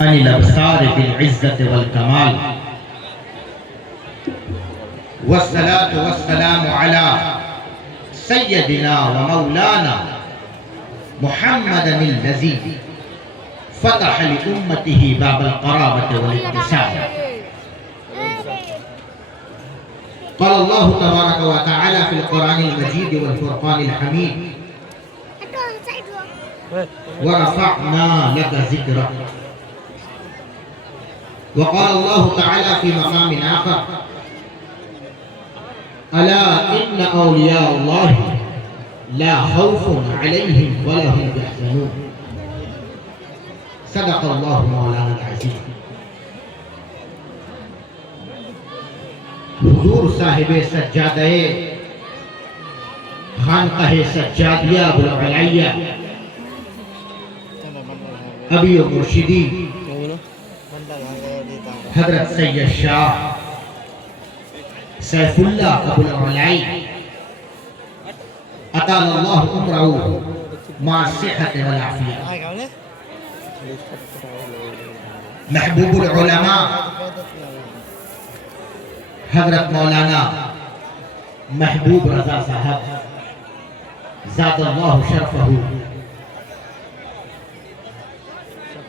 عن الابصار بالعزة والكمال والصلاة والسلام على سيدنا ومولانا محمد الذي فتح لأمته باب القرابة والاتصال. قال الله تبارك وتعالى في القرآن المجيد والفرقان الحميد: ورفعنا لك ذكرك. وقال الله تعالى في مقام آخر: ألا إن أولياء الله لا خوف عليهم ولا هم يحزنون. صدق الله مولانا العزیز. حضور صاحب سجادہ خانقاہ سجادیہ ابوالعالیہ ابی و مرشدی حضرت سید شاہ سیف اللہ ابوالعالی اطال اللہ عمرہ مع الصحة والعافیہ. محبوب العلماء حضرت مولانا محبوب رضا صاحب زاد اللہ شرفہ،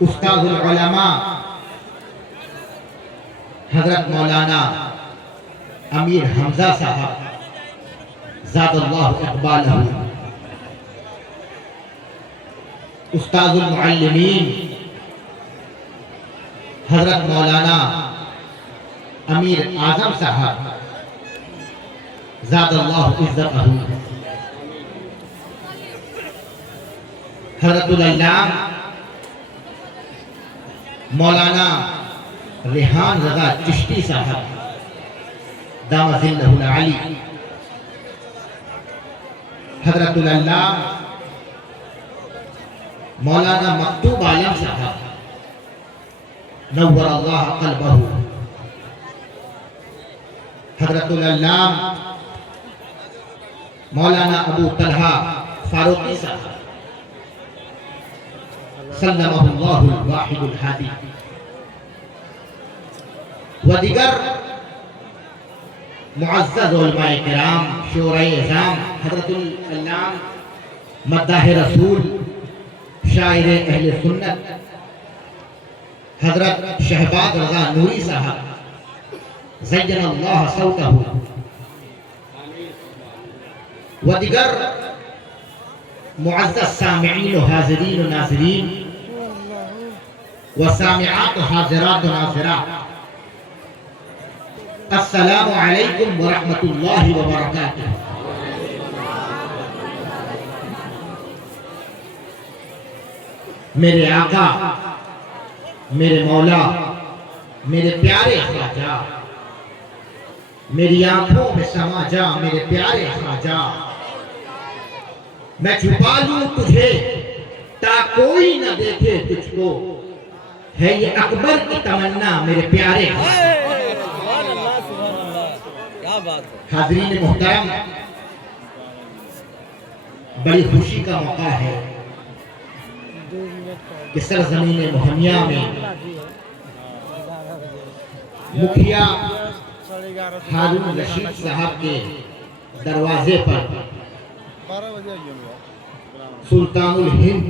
استاد العلماء حضرت مولانا امیر حمزہ صاحب زاد اللہ اقبالہ، استاد المعلمین حضرت مولانا امیر اعظم صاحب زاد اللہ عزتہ، حضرت العلامہ مولانا ریحان رضا چشتی صاحب دام ظلہ العلی، حضرت العلامہ مولانا مکتوب عالم صاحب نور اللہ قلبہ، حضرت العلامہ مولانا ابو طلحہ فاروقی صاحب سلمہ اللہ الواحد الہادی، و دیگر معزز علماء کرام شورائے اعظام حضرت العلامہ مداح رسول شاعر اہل سنت حضرت شہباز رضا نوری صاحب زین اللہ صوتہ، و دیگر معزز سامعین و حاضرین و ناظرین و سامعات و حاضرات و ناظرات، السلام علیکم ورحمۃ اللہ وبرکاتہ. میرے آقا، میرے مولا، میرے پیارے خواجہ، میری آنکھوں میں سما جا میرے پیارے خواجہ، میں چھپا لوں تجھے تا کوئی نہ دیکھے تجھ کو، ہے یہ اکبر کی تمنا میرے پیارے خواجہ. حاضرین محترم، بڑی خوشی کا موقع ہے کہ سرزمین مہمیہ میں مکھیا ہارون رشید صاحب کے دروازے پر سلطان الہند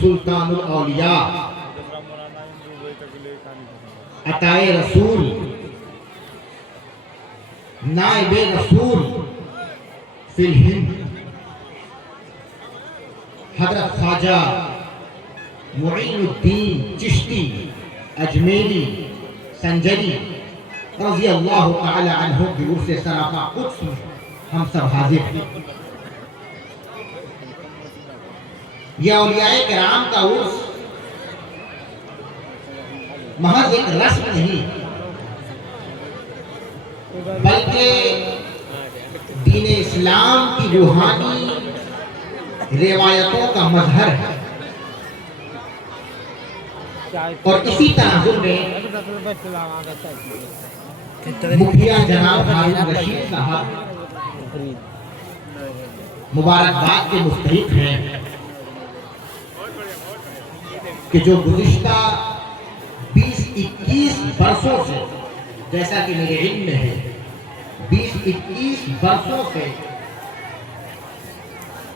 سلطان الاولیاء عطائے رسول نائب رسول فی الہند حضرت خواجہ معین الدین چشتی اجمیری سنجری رضی اللہ تعالی عنہ کی عرص سراپا قدس میں ہم سب حاضر ہیں. یہ اولیاء کرام کا عرص محض ایک رسم نہیں بلکہ دین اسلام کی روحانی روایتوں کا مظہر ہے. اور اسی تناظر میں مکھیا جناب ہارون رشید صاحب مبارکباد کے مستحق ہیں کہ جو گزشتہ 20-21 برسوں سے، جیسا کہ میرے علم میں ہے، 20-21 برسوں سے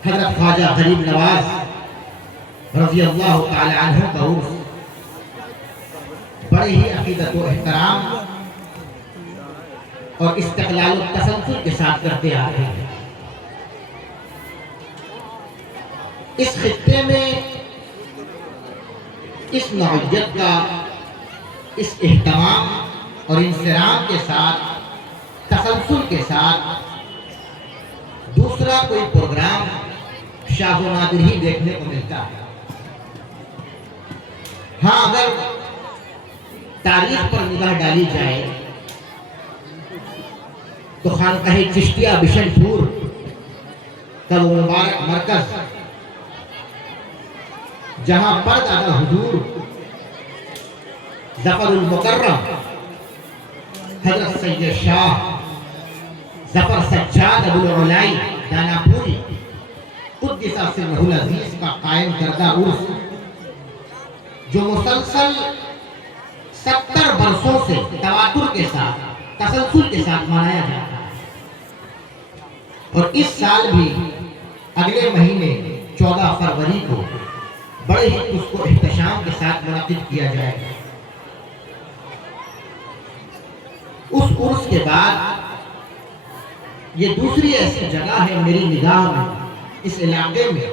حضرت خواجہ غریب نواز رضی اللہ تعالی عنہ کا عرس بڑے ہی عقیدت و احترام اور استقلال و تسلسل کے ساتھ کرتے آ رہے ہیں۔ اس خطے میں اس نوعیت کا، اس اہتمام اور انصرام کے ساتھ، تسلسل کے ساتھ دوسرا کوئی پروگرام شاہ و نادر ہی دیکھنے کو ملتا ہے۔ ہاں، اگر تاریخ پر نگاہ ڈالی جائے تو خانقاہ چشتیہ بشن پور کا وہ مبارک مرکز، جہاں پر دادا حضور ظفر المکرم حضرت سید شاہ ظفر سجاد ابو العلائی دانا پوری قدس سرہ العزیز کا قائم کردہ عرس، جو مسلسل 70 برسوں سے تواتر کے ساتھ، تسلسل کے ساتھ منایا جاتا ہے، اور اس سال بھی اگلے مہینے 14 فروری کو بڑے ہی اس کو احتشام کے ساتھ منعقد کیا جائے گا۔ اس عرس کے بعد یہ دوسری ایسی جگہ ہے میری نگاہ میں اس علاقے میں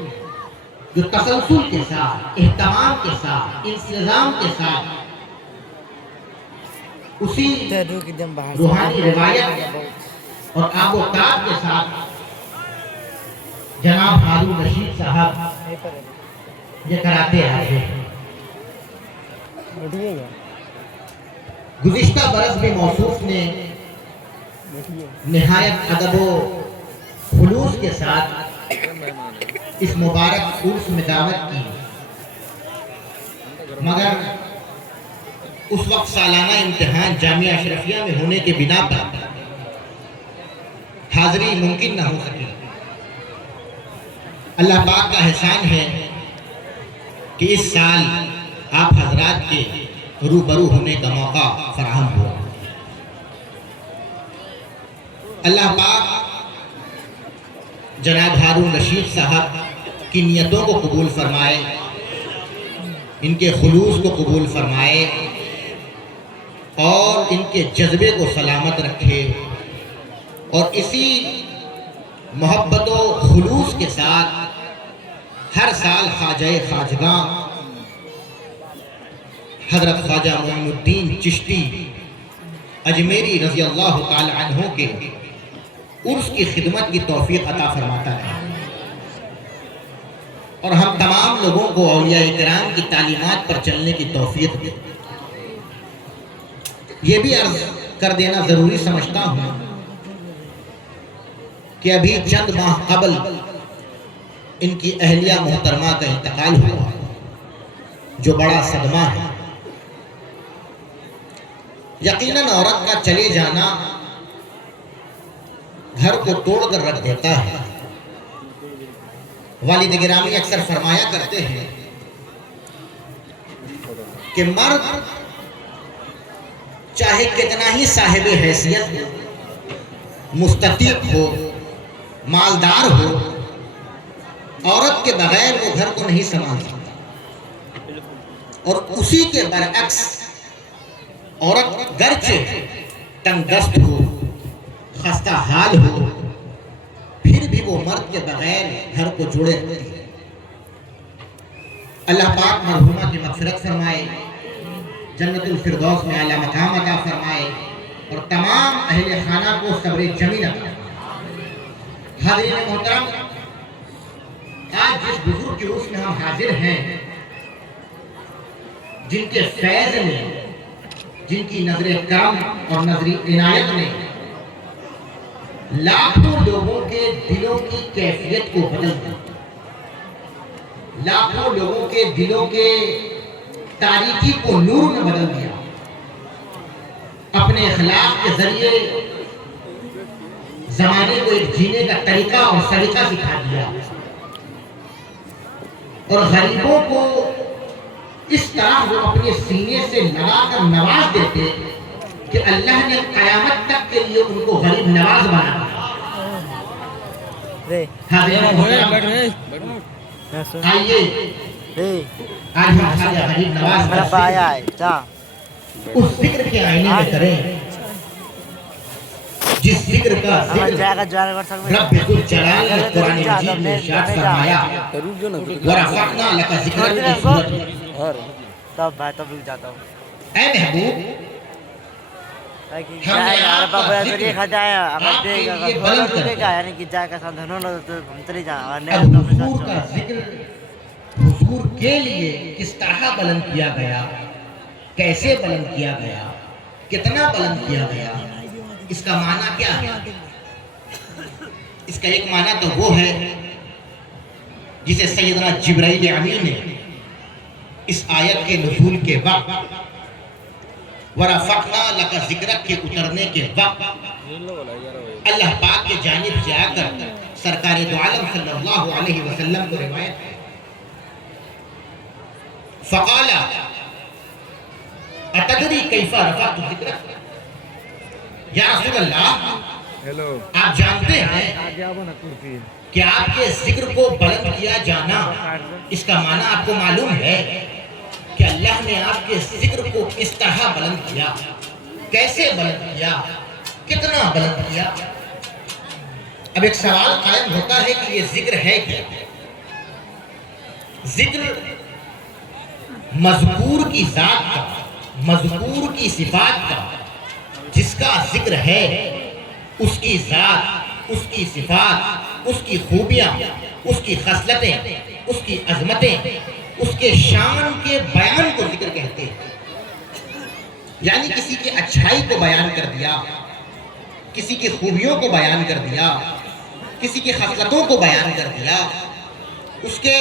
جو تسلسل کے ساتھ، اہتمام کے ساتھ، انتظام کے ساتھ اسی روحانی روایت اور آب و تاب کے ساتھ جناب ہارون رشید صاحب یہ کراتے آئے ہیں۔ گزشتہ برس میں موصوف نے نہایت ادب و خلوص کے ساتھ اس مبارک عرس میں دعوت کی، مگر اس وقت سالانہ امتحان جامعہ اشرفیہ میں ہونے کے بنا پر حاضری ممکن نہ ہو سکی۔ اللہ پاک کا احسان ہے کہ اس سال آپ حضرات کے روبرو ہونے کا موقع فراہم ہوا۔ اللہ پاک جناب ہارون رشید صاحب کی نیتوں کو قبول فرمائے، ان کے خلوص کو قبول فرمائے اور ان کے جذبے کو سلامت رکھے، اور اسی محبت و خلوص کے ساتھ ہر سال خواجہ خواجگاں حضرت خواجہ معین الدین چشتی اجمیری رضی اللہ تعالی عنہ کے عرس کی خدمت کی توفیق عطا فرماتا ہے، اور ہم تمام لوگوں کو اولیاء کرام کی تعلیمات پر چلنے کی توفیق دے۔ یہ بھی عرض کر دینا ضروری سمجھتا ہوں کہ ابھی چند ماہ قبل ان کی اہلیہ محترمہ کا انتقال ہوا، جو بڑا صدمہ ہے۔ یقیناً عورت کا چلے جانا گھر کو توڑ کر رکھ دیتا ہے۔ والد گرامی اکثر فرمایا کرتے ہیں کہ مرد چاہے کتنا ہی صاحب حیثیت، مستطیع ہو، مالدار ہو، عورت کے بغیر وہ گھر کو نہیں سنبھال سکتا، اور اسی کے برعکس عورت گرچہ تنگ دست ہو، خستہ حال ہو، پھر بھی وہ مرد کے بغیر گھر کو جوڑے رکھتی ہے۔ اللہ پاک مرحومہ کی مغفرت فرمائے، جنت الفردوس میں اعلیٰ مقام عطا فرمائے، اور تمام اہل خانہ کو صبر جمیل عطا فرمائے۔ حاضرین محترم، آج جس بزرگ کے عرس میں ہم حاضر ہیں، جن کے فیض نے، جن کی نظر کرم اور نظر عنایت نے لاکھوں لوگوں کے دلوں کی کیفیت کو بدل دیا، لاکھوں لوگوں کے دلوں کے تاریکی کو نور میں بدل دیا، اپنے اخلاق کے ذریعے زمانے کو ایک جینے کا طریقہ اور سلیقہ سکھا دیا، اور غریبوں کو اس طرح وہ اپنے سینے سے لگا کر نواز دیتے کہ اللہ نے قیامت تک کے لیے ان کو غریب نواز بنا. آئیے آج ہم خواجہ غریب نواز کا اس ذکر کے آئینے میں کریں جس ذکر کا ذکر رب ذوالجلال نے قرآن مجید میں ارشاد فرمایا وَرَفَعْنَا لَكَ ذِكْرَكَ کی صورت میں. اے محبوب ہم نے آپ کا ذکر آپ کے لیے بلند کر دیا. اب حضور کا ذکر حضور کے لیے کس طرح بلند کیا گیا، کیسے بلند کیا گیا، کتنا بلند کیا گیا، اس کا معنی کیا ہے؟ اس کا ایک معنی تو وہ ہے جسے سیدنا جبرائیل امین نے اس آیت کے نزول کے وقت وَرَفَعْنَا لَكَ ذِكْرَكَ کے اترنے کے وقت اللہ پاک کے جانب سے آ کر سرکار دو عالم صلی اللہ علیہ وسلم کو روایت ہے فَقَالَ أَتَدْرِي كَيْفَ رَفَعْتُ ذِكْرَكَ یا رسول اللہ آپ جانتے ہیں کہ آپ کے ذکر کو بلند کیا جانا اس کا معنی آپ کو معلوم ہے کہ اللہ نے آپ کے ذکر کو کس طرح بلند کیا، کیسے بلند کیا، کتنا بلند کیا. اب ایک سوال قائم ہوتا ہے کہ یہ ذکر ہے کیا؟ ذکر مذکور کی ذات کا، مذکور کی صفات کا، جس کا ذکر ہے اس کی ذات، اس کی صفات، اس کی خوبیاں، اس کی خصلتیں، اس کی عظمتیں، اس کے شان کے بیان کو ذکر کہتے ہیں. یعنی کسی کی اچھائی کو بیان کر دیا، کسی کی خوبیوں کو بیان کر دیا، کسی کی خصلتوں کو بیان کر دیا، اس کے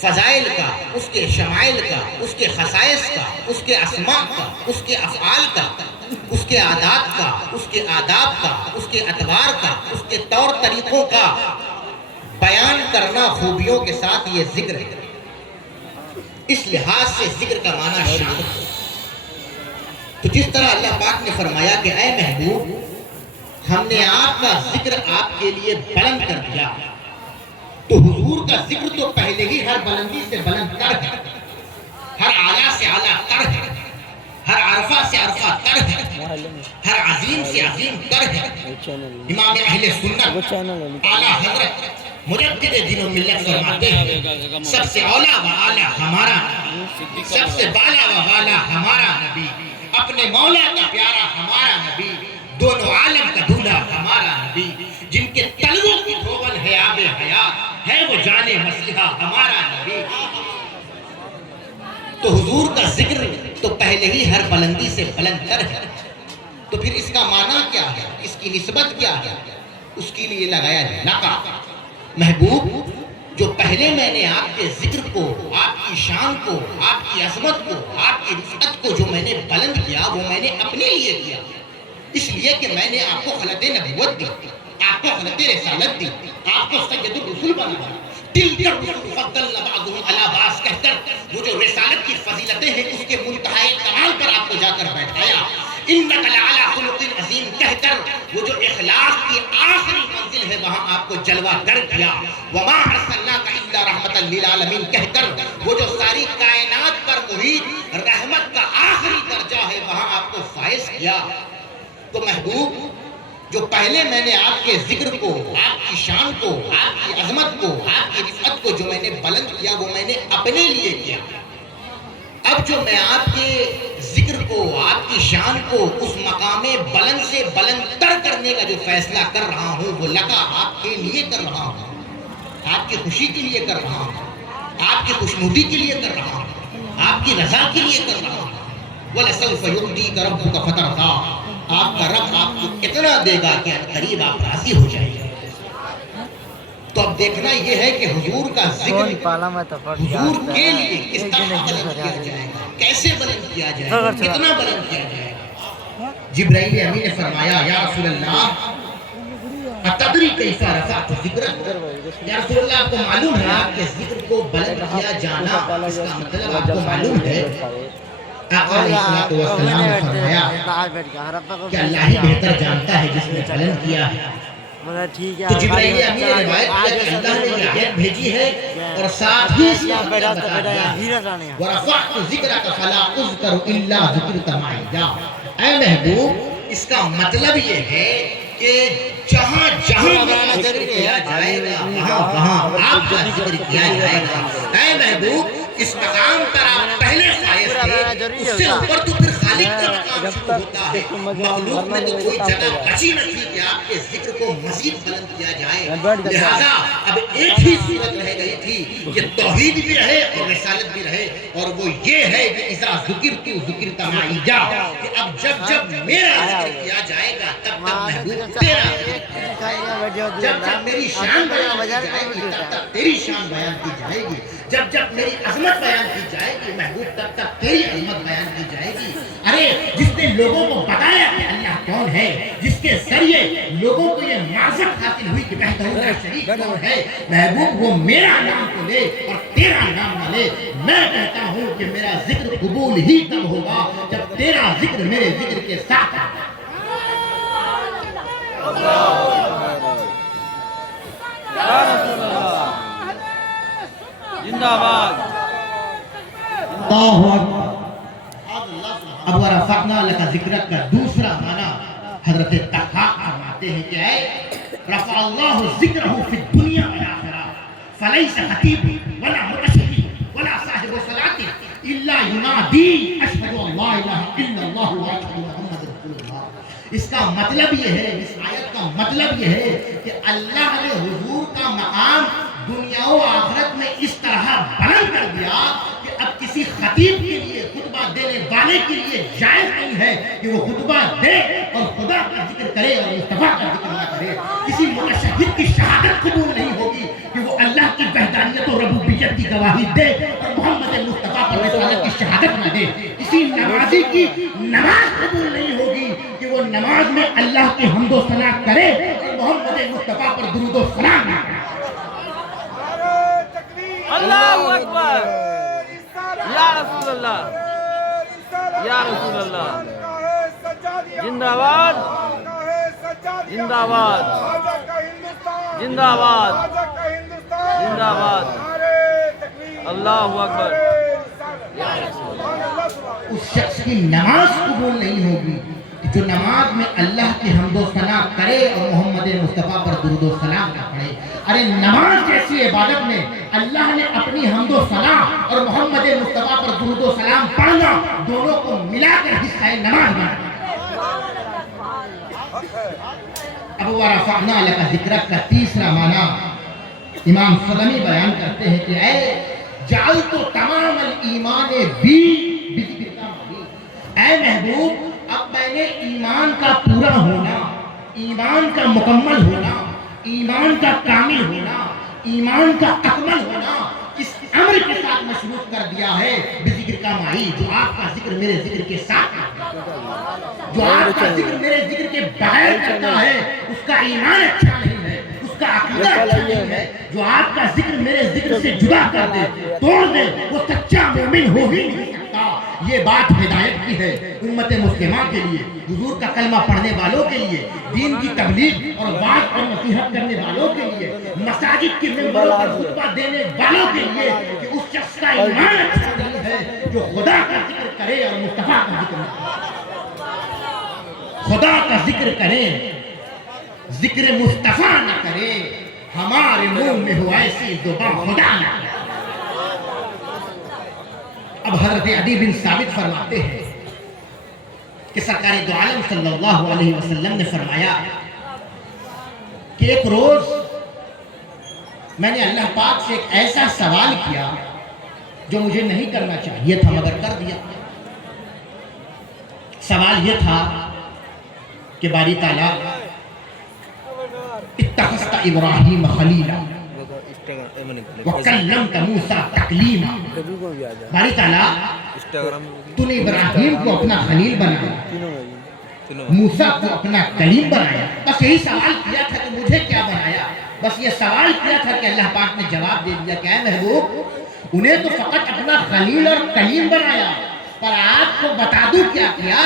فضائل کا، اس کے شمائل کا، اس کے خصائص کا، اس کے اسماء کا، اس کے افعال کا، اس کے عادات کا، اس کے آداب کا، اس کے اطوار کا، اس کے طور طریقوں کا بیان کرنا خوبیوں کے ساتھ یہ ذکر ہے. اس لحاظ سے ذکر کا معنی شان. تو جس طرح اللہ پاک نے فرمایا کہ اے محبوب ہم نے آپ کا ذکر آپ کے لیے بلند کر دیا، تو حضور کا ذکر تو پہلے ہی ہر بلندی سے بلند تر ہے، ہر اعلیٰ سے اعلیٰ تر ہے، ہر عرفہ سے عرفہ تر ہے، ہر عظیم سے عظیم تر ہے. امام اہل سنت اعلیٰ حضرت مجدد دین و ملت فرماتے ہیں سب سے اولا و اعلیٰ ہمارا نبی، سب سے بالا و بالا ہمارا نبی، اپنے مولا کا پیارا ہمارا نبی، دونوں عالم کا دولہ ہمارا نبی، جن کے تلووں کی دھوبن ہے آب حیات، ہے وہ جان مسیحا ہمارا نبی. تو حضور کا ذکر تو پہلے ہی ہر بلندی سے بلند تر ہے. تو پھر اس کا معنی کیا ہے، اس کی نسبت کیا ہے؟ اس کے لیے لگایا لقا. محبوب جو پہلے میں نے آپ کے ذکر کو، آپ کی شان کو، آپ کی عظمت کو، آپ کی رفعت کو جو میں نے بلند کیا وہ میں نے اپنے لیے کیا، اس لیے کہ میں نے آپ کو خلعت نبوت دی، آپ کو خلعت رسالت دی، آپ کو سید الرسول بنا. تلک الرسل فضلنا بعضهم علی بعض کہہ کر وہ جو رسالت کی فضیلتیں ہیں اس کے منتہا کمال پر آپ کو جا کر بیٹھایا. انک لعلی خلق عظیم کہہ کر وہ جو اخلاق کی آخری منزل ہے وہاں آپ کو جلوہ گر کیا. وما ارسلناک الا رحمتا للعالمین کہہ کر وہ جو ساری کائنات پر محیط رحمت کا آخری درجہ ہے وہاں آپ کو فائز کیا. تو محبوب جو پہلے میں نے آپ کے ذکر کو، آپ کی شان کو، آپ کی عظمت کو، آپ کی رفعت کو جو میں نے بلند کیا وہ میں نے اپنے لیے کیا. اب جو میں آپ کے ذکر کو، آپ کی شان کو اس مقام بلند سے بلند تر کرنے کا جو فیصلہ کر رہا ہوں وہ لگا آپ کے لیے کر رہا ہوں، آپ کی خوشی کے لیے کر رہا ہوں، آپ کی خوشنودی کے لیے کر رہا ہوں، آپ کی رضا کے لیے کر رہا ہوں. وَلَسَوْفَ يُعْطِيكَ رَبُّكَ فَتَرْضَىٰ آپ کا رب آپ کو اتنا دے گا کہ قریب آپ راضی ہو جائیں گے. تو اب دیکھنا یہ ہے کہ حضور کا ذکر حضور کے لیے کس طرح بلند کیا جائے گا، کیسے بلند کیا جائے گا، کتنا بلند کیا جائے گا. جبرائیل امین نے فرمایا یا رسول اللہ اتدری کیف رفعت ذکرک، یا رسول اللہ آپ کو معلوم ہے آپ کے ذکر کو بلند کیا جانا اس کا مطلب آپ کو معلوم ہے؟ آقا علیہ السلام نے فرمایا کہ اللہ ہی بہتر جانتا ہے جس نے بلند کیا ہے۔ تو جبرائیل امین نے روایت کیا کہ اللہ نے یہ آیت بھیجی ہے اور ساتھ ہی اس کا مطلب بتا دیا، وَرَفَعْتُ ذِكْرَكَ فَلَا أُذْكَرُ إِلَّا ذُكِرْتَ مَعِيَّ۔ اے محبوب اس کا مطلب یہ ہے کہ جہاں جہاں میرا ذکر کیا جائے گا وہاں وہاں آپ کا ذکر کیا جائے گا۔ اے محبوب اس مقام پر آپ پہلے فائز تھے، اس سے اوپر تو پھر خالق کا مقام شروع ہوتا ہے۔ مخلوق میں تو کوئی جگہ بچی نہ تھی کہ آپ کے ذکر کو مزید بلند کیا جائے، لہذا اب ایک ہی صورت رہ گئی تھی کہ توحید بھی رہے اور رسالت بھی رہے، اور وہ یہ ہے کہ اذا ذکرت ذکرت معی، کہ اب جب جب میرا ذکر کیا جائے گا تب تک محبوب تیرا ذکر کیا جائے گا، جب جب میری شان بیان کی جائے گی تب تک تیری شان بیان کی جائے گی، جب جب میری عظمت بیان کی جائے گی محبوب تب تک تیری عظمت بیان کی جائے گی۔ ارے جس نے لوگوں کو بتایا کہ اللہ کون ہے، جس کے ذریعے لوگوں کو یہ معرفت حاصل ہوئی کہ بہترین شریک کون ہے، محبوب وہ میرا نام تو لے اور تیرا نام نہ لے۔ میں کہتا ہوں کہ میرا ذکر قبول ہی تب ہوگا جب تیرا ذکر میرے ذکر کے ساتھ ہوگا۔ زندہ باد۔ اللہ اکبر۔ اب ورفعنا لک ذکرک کا دوسرا معنی حضرت تحقیق فرماتے ہیں کہ اے رفع اللہ ذکرہ فی الدنیا والآخرہ فلیس خطیب ولا مرشدی ولا صاحب صلاۃ الا ینادی اشہد ان لا الہ الا اللہ واشہد محمد رسول اللہ۔ اس کا مطلب یہ ہے، اس آیت کا مطلب یہ ہے کہ اللہ نے حضور کا مقام دنیا و آخرت میں اس طرح بلند کر دیا کہ اب کسی خطیب کے لیے، خطبہ دینے والے کے لیے جائز نہیں ہے کہ وہ خطبہ دے اور خدا کا ذکر کرے اور مصطفیٰ کا ذکر نہ کرے۔ کسی متشہد کی شہادت قبول نہیں ہوگی کہ وہ اللہ کی وحدانیت و ربوبیت کی گواہی دے اور محمد مصطفیٰ پر رسالت کی شہادت نہ دے۔ کسی نمازی کی نماز قبول نہیں ہوگی کہ وہ نماز میں اللہ کی حمد و ثنا کرے اور محمد مصطفیٰ پر درود و سلام نہ کرے۔ اللہ اکبر، یا رسول اللہ، یا رسول اللہ، زندہ باد، زندہ باد، زندہ باد، زندہ باد، اللہ اکبر۔ اس شخص کی نماز قبول نہیں ہوگی جو نماز میں اللہ کی حمد و ثنا کرے اور محمد مصطفیٰ پر درود و سلام نہ پڑھے۔ ارے نماز جیسی عبادت میں اللہ نے اپنی حمد و ثنا اور محمد مصطفیٰ پر درود و سلام پڑھنا دونوں کو ملا کر حصہ نماز بنا۔ اب ورفعنا لک ذکرک کا تیسرا معنی امام سلمی بیان کرتے ہیں کہ اے جعلت تمام الایمان بی بذکرک معی، اے محبوب اب میں نے ایمان کا پورا ہونا، ایمان کا مکمل ہونا، ایمان کا کامل ہونا، ایمان کا اکمل ہونا اس امر کے ساتھ مشروط کر دیا ہے بذکر کا معی، جو آپ کا ذکر میرے ذکر کے ساتھ کرتا ہے، جو آپ کا ذکر میرے ذکر کے بغیر کرتا ہے اس کا ایمان اچھا نہیں ہے، اس کا عقیدہ اچھا نہیں ہے۔ جو آپ کا ذکر میرے ذکر سے جدا کر دے، توڑ دے، وہ سچا مومن ہو ہی نہیں سکتا۔ یہ بات ہدایت کی ہے امت مسلمہ کے لیے، حضور کا کلمہ پڑھنے والوں کے لیے، دین کی تبلیغ اور وعظ اور نصیحت کرنے والوں کے لیے، مساجد کے ممبروں پر خطبہ دینے والوں کے لیے کہ اس شخص کا ایمان اچھا نہیں ہے جو خدا کا ذکر کرے اور مصطفیٰ کا ذکر نہ کرے۔ خدا کا ذکر کرے، ذکر مصطفیٰ نہ کرے، ہمارے منہ میں ہو ایسی زبان خدا نہ کرے۔ اب حضرت عدی بن ثابت فرماتے ہیں کہ سرکار دو عالم صلی اللہ علیہ وسلم نے فرمایا کہ ایک روز میں نے اللہ پاک سے ایک ایسا سوال کیا جو مجھے نہیں کرنا چاہیے تھا مگر کر دیا۔ سوال یہ تھا کہ باری تعالیٰ اتخذت ابراہیم خلیلا وکلمت موسیٰ تکلیما، باری تعالیٰ تو نے ابراہیم کو اپنا خلیل بنایا موسیٰ کو اپنا کلیم بنایا. بس یہی سوال کیا تھا کہ مجھے کیا بنایا. بس یہ سوال کیا تھا کہ اللہ پاک نے جواب دے دیا کہ اے محبوب انہیں تو فقط اپنا خلیل اور کلیم بنایا, پر آپ کو بتا دوں کیا کیا.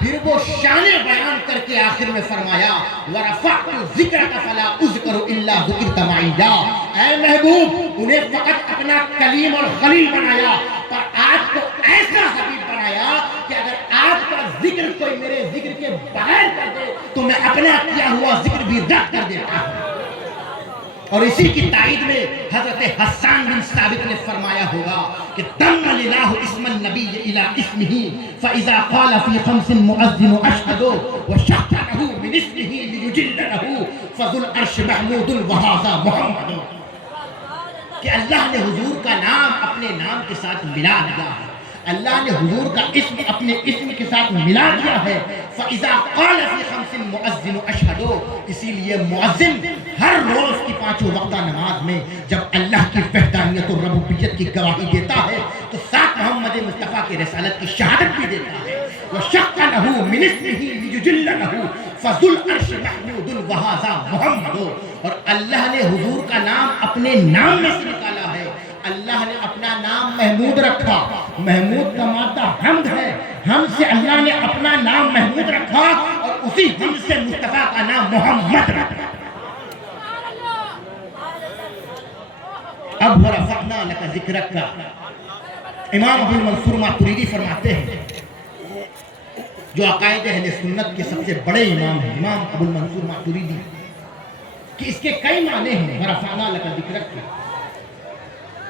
پھر وہ شان بیان کر کے آخر میں فرمایا وَرَفَعْتُ ذِكْرَكَ فَلَا أُذْكَرُ إِلَّا ذُكِرْتَ مَعِيَّا. اے محبوب انہیں فقط اپنا کلیم اور خلیل بنایا, پر آپ کو ایسا حبیب بنایا کہ اگر آپ کا ذکر کوئی میرے ذکر کے بغیر کر دے تو میں اپنا کیا ہوا ذکر بھی رد کر دیتا ہوں. اور اسی کی تائید میں حضرت حسان بن ثابت نے فرمایا ہوگا کہ دم للہ اسم النبی الى اسمہ فاذا قال فی خمس مؤذن اشہد وشق له من اسمہ لیجل له فذو العرش محمود وہذا محمد. کہ اللہ نے حضور کا نام اپنے نام کے ساتھ ملا دیا ہے, اللہ نے حضور کا اسم اپنے اسم کے ساتھ ملا دیا ہے. فَإِذَا قَالَ فِي خَمْسٍ مُؤَذِّنُ أَشْهَدُ, اسی لیے مؤذن ہر روز کی پانچوں وقتہ نماز میں جب اللہ کی وحدانیت اور ربوبیت کی گواہی دیتا ہے تو ساتھ محمد مصطفیٰ کی رسالت کی شہادت بھی دیتا ہے. وَشَقَّ لَهُ مِنِ اسْمِهِ لِيُجِلَّ لَهُ فَذُو الْعَرْشِ مَحْمُودٌ وَهَذَا مُحَمَّدٌ. اور اللہ نے حضور کا نام اپنے نام میں سے نکالا ہے. اللہ نے اپنا نام محمود رکھا. محمود کا مادہ حمد ہے, حمد سے اللہ نے اپنا نام محمود رکھا اور اسی حمد سے مصطفیٰ کا نام محمد رکھا. اب وَرَفَعْنَا لَكَ ذِكْرَكَ کا امام ابو المنصور ماتریدی فرماتے ہیں, جو عقائد اہل سنت کے سب سے بڑے امام ہیں, امام ابو المنصور ماتریدی, کہ اس کے کئی معنی ہیں وَرَفَعْنَا لَكَ ذِكْرَكَ کے.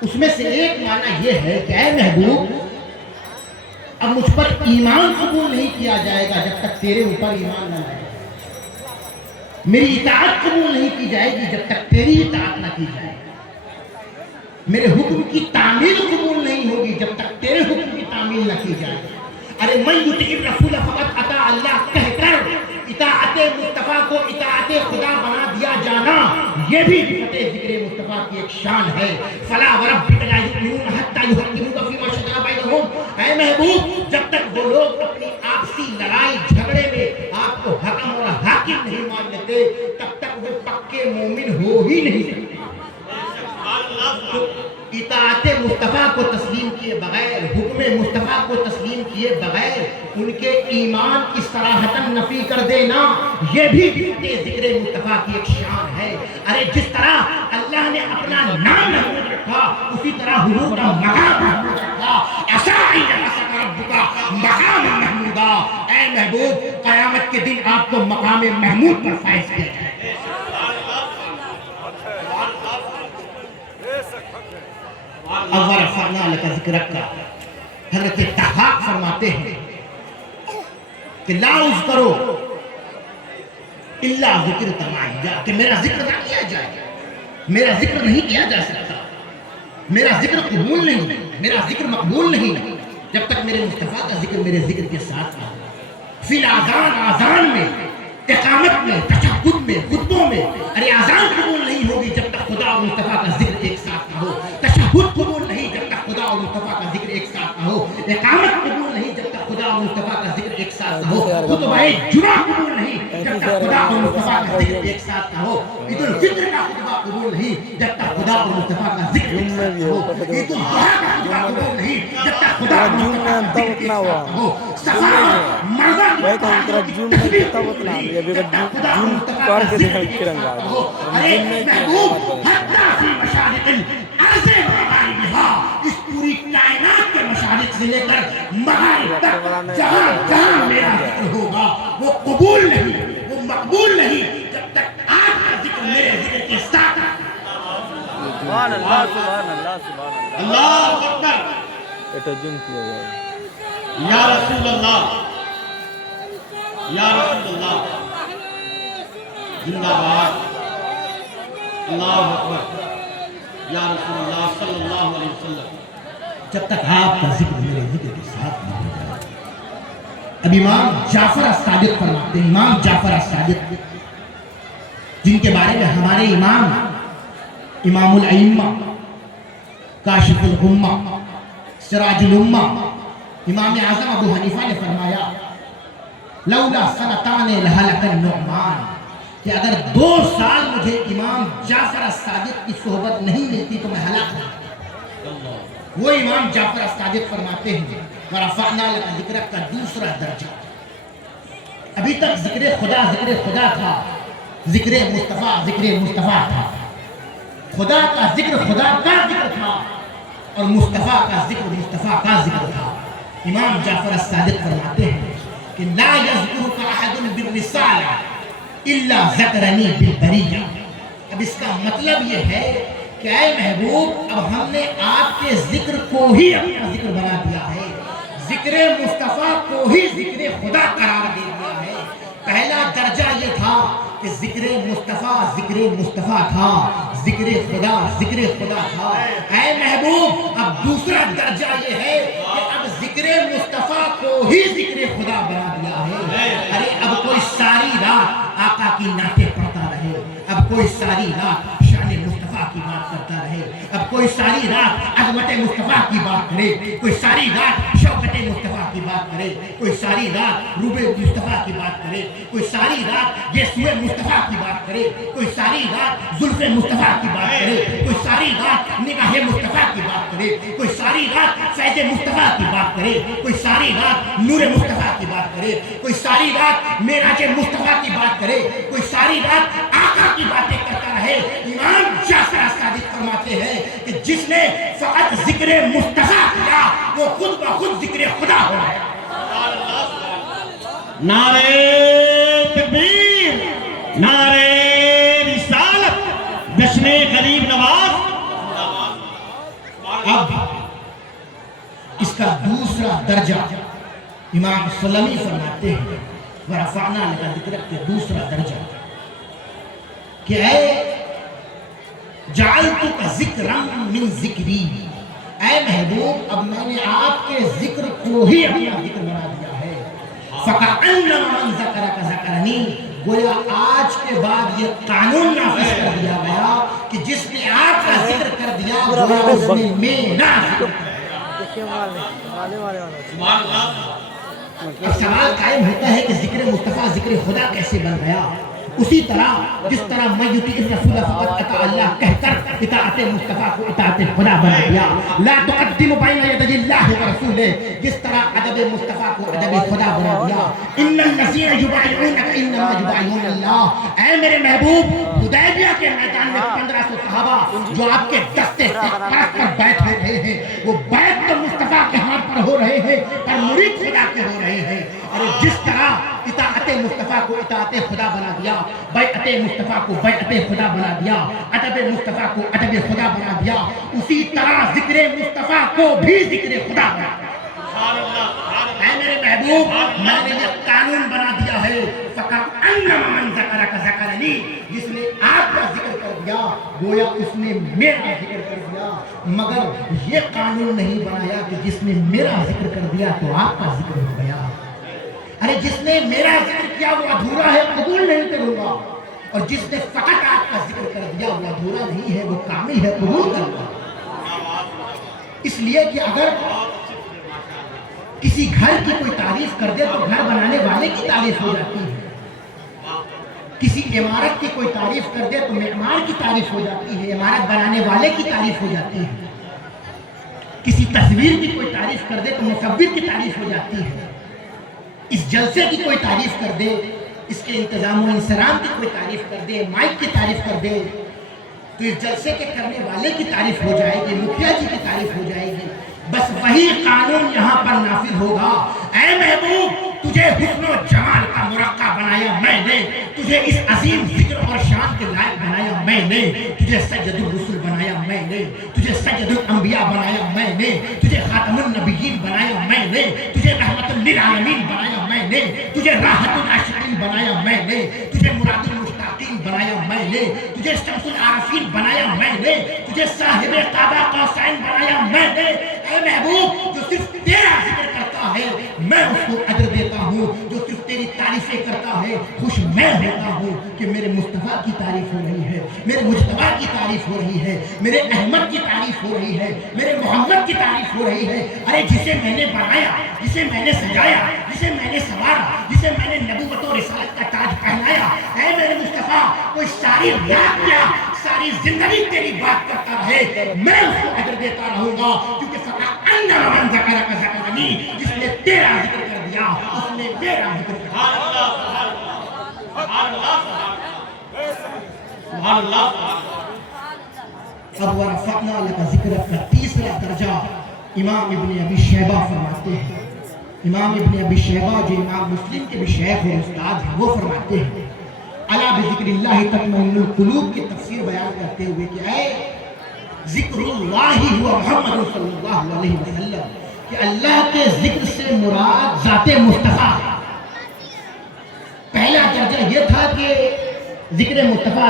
اس میں سے ایک معنی یہ ہے کہ اے محبوب اب مجھ پر ایمان قبول نہیں کیا جائے گا جب تک تیرے اوپر ایمان نہ لائے. میری اطاعت قبول نہیں کی جائے گی جب تک تیری اطاعت نہ کی جائے. میرے حکم کی تعمیل قبول نہیں ہوگی جب تک تیرے حکم کی تعمیل نہ کی جائے. ارے من یطع الرسول فقط اطاع اللہ کہہ کر اطاعت مصطفیٰ کو اطاعت خدا بنا دیا جانا یہ بھی ذکر مصطفیٰ کی ایک شان ہے. فلا وربک لا یؤمنون حتی یحکموک فیما شجر بینہم. اے محبوب جب تک وہ لوگ اپنی آپسی لڑائی جھگڑے میں آپ کو حکم اور حاکم نہیں مان لیتے تب تک وہ پکے مومن ہو ہی نہیں سکتے. اطاعت مصطفیٰ کو تسلیم کیے بغیر, حکم مصطفیٰ کو تسلیم کیے بغیر ان کے ایمان کی صراحتاً نفی کر دینا یہ بھی ذکر مصطفیٰ کی ایک شان ہے. ارے جس طرح اللہ نے اپنا نام محمود رکھا اسی طرح حضور کا مقام محمود رکھا. عسیٰ یبعثک ربک مقاما محمودا. اے محبوب قیامت کے دن آپ کو مقام محمود پر فائز کیا جائے. اب وَرَفَعْنَا لَكَ ذِكْرَكَ کا حضرت طحاق فرماتے ہیں کہ لا اذکرو الا ذکرت معیّا, کہ میرا ذکر نہ کیا جائے, میرا ذکر نہیں کیا جا سکتا, میرا ذکر قبول نہیں, میرا ذکر مقبول نہیں جب تک میرے مصطفیٰ کا ذکر میرے ذکر کے ساتھ نہ ہو. فی الاذان, آذان میں, اقامت میں, تشہد میں, خطبوں میں. ارے آذان قبول نہیں ہوگی جب تک خدا اور مصطفیٰ کا ذکر ایک ساتھ نہ ہو. تشہد قبول نہیں جب تک خدا اور مصطفیٰ کا ذکر ایک ساتھ نہ ہو. اقامت قبول نہیں جب تک خدا اور مصطفیٰ کا ذکر ایک ساتھ نہ ہو. خطبہ جمعہ قبول نہیں جب تک خدا اور مصطفیٰ کا ذکر ایک ساتھ نہ ہو. عید الفطر کا خطبہ قبول نہیں جب تک خدا اور مصطفیٰ کا ذکر ایک ساتھ نہ ہو. عید الاضحیٰ کا خطبہ قبول نہیں جب تک خدا اور مصطفیٰ کا ذکر ایک ساتھ نہ ہو. صفا مرضا تصویر قبول نہیں جب تک خدا اور مصطفیٰ کا ذکر ایک ساتھ نہ ہو. ارے محبوب حتی فی مشارق الارض و مغاربہا, اس پوری کائنات کے مشارق سے لے کر مغارب تک جہاں جہاں میرا ذکر ہوگا وہ قبول نہیں, وہ مقبول نہیں جب تک آپ کا ذکر میرے ذکر کے ساتھ. سبحان اللہ, سبحان اللہ, سبحان اللہ. اللہ اکبر. এটা জুম কিয়া যায়. یا رسول اللہ, یا رسول اللہ, زندہ باد. اللہ اکبر. یا رسول اللہ صلی اللہ علیہ وسلم. جب تک آپ کا ذکر میرے ذکر کے ساتھ نہ ہو جائے. اب امام جعفر الصادق فرماتے ہیں, امام جعفر الصادق جن کے بارے میں ہمارے امام امام الائمہ, کاشف الغمہ, سراج الامہ, امام اعظم ابو حنیفہ نے فرمایا لولا سنتان لہلک النعمان، کہ اگر 2 سال مجھے امام جعفر الصادق کی صحبت نہیں ملتی تو میں ہلاک ہوں۔ وہ امام جعفر الصادق فرماتے ہیں ورفعنا لک ذکرک کا دوسرا درجہ، ابھی تک ذکر خدا تھا، ذکر مصطفیٰ تھا، خدا کا ذکر خدا کا ذکر تھا اور مصطفیٰ کا ذکر مصطفیٰ کا ذکر تھا۔ امام جعفر الصادق فرماتے ہیں کہ لا یذکرک احد بالرسالہ الا ذکرنی بالبریہ۔ اب اس کا مطلب یہ ہے کہ اے محبوب، اب ہم نے آپ کے ذکر کو ہی اپنا ذکر بنا دیا ہے، ذکر مصطفیٰ کو ہی ذکر خدا قرار دے دیا ہے۔ پہلا درجہ یہ تھا کہ ذکر مصطفیٰ تھا، ذکر خدا تھا۔ اے محبوب، اب دوسرا درجہ یہ ہے کہ اب ذکر مصطفیٰ کو ہی ذکر خدا بنا دیا ہے۔ ارے اب کوئی ساری رات آقا کی نعتیں پڑھتا رہے، اب کوئی ساری رات شان مصطفیٰ کی بات کرتا رہے، اب کوئی ساری رات عظمت مصطفیٰ کی بات کرے، کوئی ساری رات شوکت مصطفیٰ کی بات کرے، کوئی ساری رات روب مصطفیٰ کی بات کرے، کوئی ساری رات یسوع مصطفیٰ کی بات کرے، کوئی ساری رات زلف مصطفیٰ کی بات کرے، کوئی ساری رات نگاہ مصطفیٰ کی بات کرے، کوئی ساری رات فیض مصطفیٰ کی بات کرے، کوئی ساری رات نور مصطفیٰ کی بات کرے، کوئی ساری رات معراج مصطفیٰ کی بات کرے، کوئی ساری رات آقا کی باتیں کرتا رہے۔ امام جعفر الصادق فرماتے ہیں کہ جس نے فقط ذکر مصطفیٰ کیا وہ خود بخود ذکر خدا ہو گیا۔ نعرہ تکبیر، نعرہ رسالت، جشن غریب نواز۔ اب اس کا دوسرا درجہ امام سلمی فرماتے ہیں ورفعنا لک ذکرک کے دوسرا درجہ کہ اے جعلتک ذکرا من ذکری، اے محبوب، اب میں نے آپ کے ذکر کو ہی اپنا ذکر بنا دیا ہے۔ فَكَأَنَّمَا مَنْ ذَكَرَكَ ذَكَرَنِي، گویا آج کے بعد یہ قانون نافذ کر دیا گیا کہ جس نے آپ کا ذکر کر دیا گویا اس نے میرا ذکر کر دیا۔ اب سوال قائم ہوتا ہے کہ ذکر مصطفیٰ ذکر خدا کیسے بن گیا؟ اسی طرح جس طرح میں یطیع الرسول فقط اطاع اللہ کہہ کر اطاعت مصطفیٰ کو اطاعت خدا بنا دیا، لا تقدم بین یدی اللہ ورسولہ، جس طرح ادب مصطفیٰ کو ادب خدا بنا دیا۔ ان الذین یبایعونک انما یبایعون اللہ، اے میرے محبوب، حدیبیہ کے میدان میں 1500 صحابہ جو آپ کے دستے پرست پر بیعت ہو رہے ہیں، وہ بیعت تو مصطفیٰ کے ہاتھ پر ہو رہے ہیں پر مرید خدا کے ہو رہے ہیں۔ اور جس طرح اطاعت مصطفیٰ کو اطاعت خدا بنا دیا، بیعت مصطفیٰ کو بیعت خدا بنا دیا، ادب مصطفیٰ کو ادب خدا بنا دیا، اسی طرح ذکر مصطفیٰ کو بھی ذکر خدا بنا دیا۔ اے میرے محبوب، میں نے یہ قانون بنا دیا ہے فَكَأَنَّمَا مَنْ ذَكَرَكَ ذَكَرَنِي، جس نے آپ کا ذکر کر دیا گویا اس نے میرا ذکر کر دیا، مگر یہ قانون نہیں بنایا کہ جس نے میرا ذکر کر دیا تو آپ کا ذکر ہو گیا۔ ارے جس نے میرا ذکر کیا وہ ادھورا ہے، قبول نہیں کروں گا، اور جس نے فقط آپ کا ذکر کر دیا وہ ادھورا نہیں ہے، وہ کامل ہے، قبول کروں گا۔ اس لیے کہ اگر کسی گھر کی کوئی تعریف کر دے تو گھر بنانے والے کی تعریف ہو جاتی ہے، کسی عمارت کی کوئی تعریف کر دے تو معمار کی تعریف ہو جاتی ہے، عمارت بنانے والے کی تعریف ہو جاتی ہے، کسی تصویر کی کوئی تعریف کر دے تو مصور کی تعریف ہو جاتی ہے، اس جلسے کی کوئی تعریف کر دے، اس کے انتظام و انصرام کی کوئی تعریف کر دے، مائک کی تعریف کر دے تو اس جلسے کے کرنے والے کی تعریف ہو جائے گی، مکھیا جی کی تعریف ہو جائے گی۔ بس وہی قانون یہاں پر نافذ ہوگا۔ اے محبوب، تجھے حسن و جمال کا مرقع بنایا میں نے، تجھے اس عظیم ذکر اور شان کے لائق بنایا میں نے، تجھے سید الرسل بنایا میں نے، تجھے سید الانبیاء بنایا میں نے، تجھے خاتم النبیین بنایا میں نے، تجھے رحمت للعالمین بنایا میں نے، تجھے راحت العاشقین بنایا میں نے، تجھے مراد المشتاقین بنایا میں نے، تجھے شمس العارفین بنایا میں نے، تجھے صاحب قاب قوسین بنایا میں نے۔ اے محبوب، جو صرف تیرا ذکر کرتا ہے میں اس کو اجر دیتا ہوں، جو صرف تیری تعریف تعریفیں کرتا ہے، خوش میں ہوتا ہوں کہ میرے مصطفیٰ کی تعریف ہو رہی ہے، میرے مجتبیٰ کی تعریف ہو رہی ہے، میرے احمد کی تعریف ہو رہی ہے، میرے محمد کی تعریف ہو رہی ہے۔ ارے جسے میں نے بنایا، جسے میں نے سجایا، جسے میں نے سنوارا، جسے میں نے نبوت و رسالت کا تاج پہنایا، اے میرے مصطفیٰ، کوئی ساری رات کیا ساری زندگی تیری بات کرتا رہے، میں اس کو اجر دیتا رہوں گا، کیونکہ فقط اندر من ذکر کا ذکرنی، جس نے تیرا ذکر کر دیا اس نے میرا ذکر کر دیا۔ اب ورفعنا لک ذکرک کا تیسرا درجہ امام ابن ابی شیبہ فرماتے ہیں۔ امام ابن ابی شیبہ جو امام مسلم کے بھی شیخ اور استاد ہیں، وہ فرماتے ہیں الا بذکر اللہ تطمئن القلوب کی تفسیر بیان کرتے ہوئے کہ اے ذکر اللہ ہوا محمد صلی اللہ علیہ وسلم، کہ اللہ کے ذکر سے مراد ذات مصطفیٰ ہے۔ پہلا درجہ یہ تھا کہ ذکر مصطفیٰ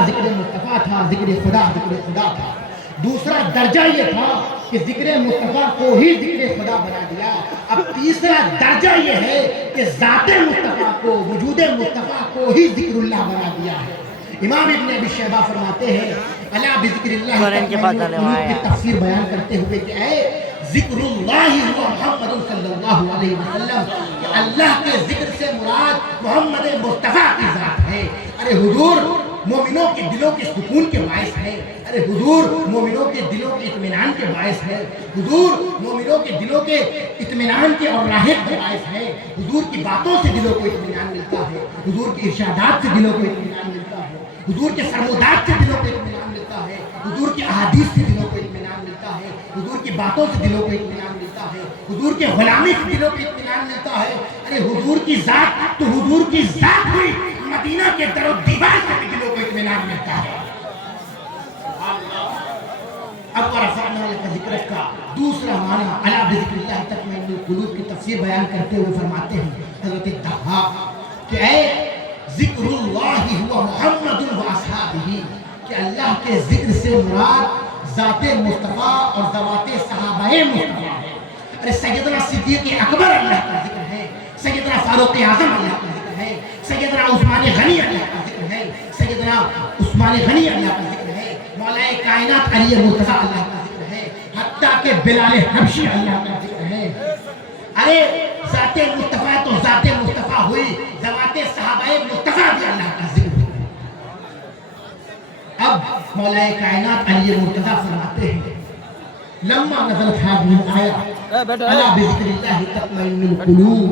تھا، ذکر خدا تھا۔ دوسرا درجہ یہ تھا کہ ذکر مصطفیٰ کو ہی ذکر خدا بنا دیا۔ اب تیسرا درجہ یہ ہے کہ ذات مصطفیٰ کو، وجود مصطفیٰ کو ہی ذکر اللہ بنا دیا ہے۔ امام ابن ابی شیبہ فرماتے ہیں الا بذکر اللہ تطمئن القلوب کی تفسیر بیان کرتے ہوئے کہ اے ذکر اللہ ہوا محمد صلی اللہ علیہ وسلم، کہ اللہ کے ذکر سے مراد محمد مصطفیٰ کی ذات ہے۔ ارے حضور مومنوں کے دلوں کے سکون کے باعث ہے، ارے حضور مومنوں کے دلوں کے اطمینان کے باعث ہے، حضور مومنوں کے دلوں کے اطمینان کے اور راحت کے باعث ہے۔ حضور کی باتوں سے دلوں کو اطمینان ملتا ہے، حضور کے ارشادات سے دلوں کو اطمینان ملتا ہے، حضور کے فرمودات سے دلوں کو اطمینان ملتا ہے، حضور کے احادیث سے دلوں کو اطمینان ملتا ہے، حضور کی باتوں سے دلوں کو اطمینان ملتا ہے، حضور کے غلامی سے دلوں کو اطمینان ملتا ہے۔ ارے حضور کی ذات تو حضور کی ذات ہوئی، مدینہ کے در و دیوار سے بھی دلوں کو اطمینان ملتا ہے۔ اب ورفعنا لک ذکرک کا دوسرا معنی الا بذکر اللہ تطمئن القلوب کی تفسیر بیان کرتے ہوئے فرماتے ہیں حضرت الضحاک کہ اے ذکر اللہ ہوا محمد و اصحابہ، کہ اللہ کے ذکر سے مراد ذات مصطفیٰ اور ذوات صحابہ مصطفیٰ ہے۔ ارے سیدنا صدیق اکبر اللہ کا ذکر ہے، سیدنا فاروق اعظم اللہ کا ذکر ہے، سیدنا عثمان غنی اللہ کا ذکر ہے، سیدنا عثمان غنی اللہ کا ذکر ہے، مولا کائنات علی مرتضیٰ اللہ کا ذکر ہے، حتیٰ کہ بلال حبشی اللہ کا ذکر ہے۔ ارے ذات مصطفیٰ تو ذات مصطفیٰ ہوئی، ذوات صحابہ مصطفیٰ بھی اللہ کا ذکر ہے۔ اب مولا کائنات علی مرتضیٰ فرماتے ہیں لما نزلت هذه الآية الا بذكر الله تطمئن القلوب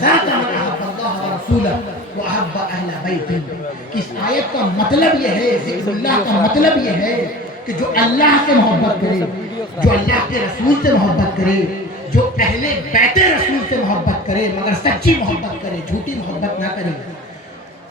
ذاك من احب الله ورسوله واحب اهل بيته۔ اس آیت کا مطلب یہ ہے، ذکر اللہ کا مطلب یہ ہے کہ جو اللہ سے محبت کرے، جو اللہ کے رسول سے محبت کرے، جو اہل بیت رسول سے محبت کرے مگر سچی محبت کرے، جھوٹی محبت نہ کرے،